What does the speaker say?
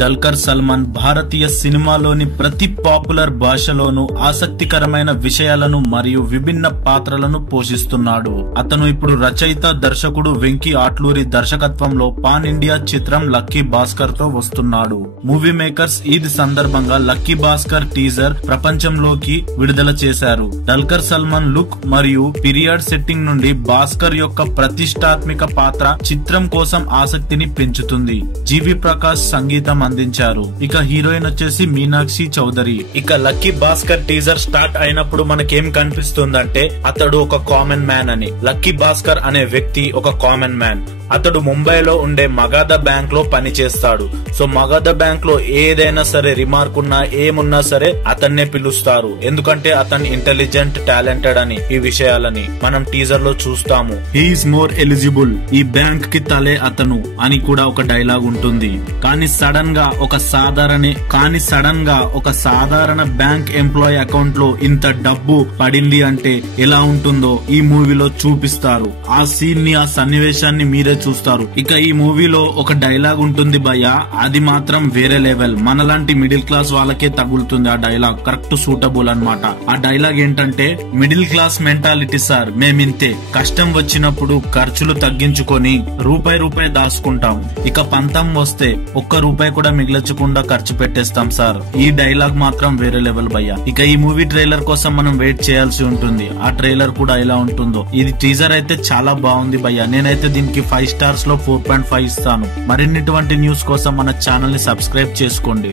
డల్కర్ సల్మాన్ భారతీయ సినిమాలోని ప్రతి పాపులర్ భాషలోనూ ఆసక్తికరమైన విషయాలను మరియు విభిన్న పాత్రలను పోషిస్తున్నాడు. అతను ఇప్పుడు రచయిత, దర్శకుడు వెంకీ ఆట్లూరి దర్శకత్వంలో పాన్ ఇండియా చిత్రం లక్కీ భాస్కర్ తో వస్తున్నాడు. మూవీ మేకర్స్ ఈద్ సందర్భంగా లక్కీ భాస్కర్ టీజర్ ప్రపంచంలోకి విడుదల చేశారు. డల్కర్ సల్మాన్ లుక్ మరియు పీరియడ్ సెట్టింగ్ నుండి భాస్కర్ యొక్క ప్రతిష్టాత్మక పాత్ర చిత్రం కోసం ఆసక్తిని పెంచుతుంది. జీవి ప్రకాష్ సంగీతం అందించారు. ఇక హీరోయిన్ వచ్చేసి మీనాక్షి చౌదరి. ఇక లక్కీ భాస్కర్ టీజర్ స్టార్ట్ అయినప్పుడు మనకేం కనిపిస్తుందంటే అతడు ఒక కామన్ మ్యాన్ అని. లక్కీ భాస్కర్ అనే వ్యక్తి ఒక కామన్ మ్యాన్. అతడు ముంబైలో ఉండే మగధ బ్యాంక్ లో పనిచేస్తాడు. సో మగధ బ్యాంక్ లో ఏదైనా సరే రిమార్క్ ఉన్నా ఏమున్నా సరే అతన్నే పిలుస్తారు. ఎందుకంటే అతను ఇంటెలిజెంట్, టాలెంటెడ్ అని ఈ విషయాలని మనం టీజర్ లో చూస్తాము. హీఈస్ మోర్ ఎలిజిబుల్, ఈ బ్యాంక్ కి తలే అతను అని కూడా ఒక డైలాగ్ ఉంటుంది. కానీ సడన్ గా ఒక సాధారణ బ్యాంక్ ఎంప్లాయీ అకౌంట్ లో ఇంత డబ్బు పడింది అంటే ఎలా ఉంటుందో ఈ మూవీలో చూపిస్తారు. ఆ సీన్ ని, ఆ సన్నివేశాన్ని మీరే చూస్తారు. ఇక ఈ మూవీలో ఒక డైలాగ్ ఉంటుంది భయ్య, అది మాత్రం వేరే లెవెల్. మనలాంటి మిడిల్ క్లాస్ వాళ్ళకే తగులుతుంది ఆ డైలాగ్. కరెక్ట్ సూటబుల్ అన్నమాట. ఆ డైలాగ్ ఏంటంటే, మిడిల్ క్లాస్ మెంటాలిటీ సార్, మేమింతే. కష్టం వచ్చినప్పుడు ఖర్చులు తగ్గించుకొని రూపాయి దాచుకుంటాం. ఇక పంతం వస్తే ఒక్క రూపాయి కూడా మిగిల్చకుండా ఖర్చు పెట్టేస్తాం సార్. ఈ డైలాగ్ మాత్రం వేరే లెవెల్ భయ్య. ఇక ఈ మూవీ ట్రైలర్ కోసం మనం వెయిట్ చేయాల్సి ఉంటుంది. ఆ ట్రైలర్ కూడా ఎలా ఉంటుందో. ఇది టీజర్ అయితే చాలా బాగుంది భయ్య. నేనైతే దీనికి 5 స్టార్స్ లో 4.5 ఇస్తాను. మరిన్నిటువంటి న్యూస్ కోసం మన ఛానల్ ని సబ్స్క్రైబ్ చేసుకోండి.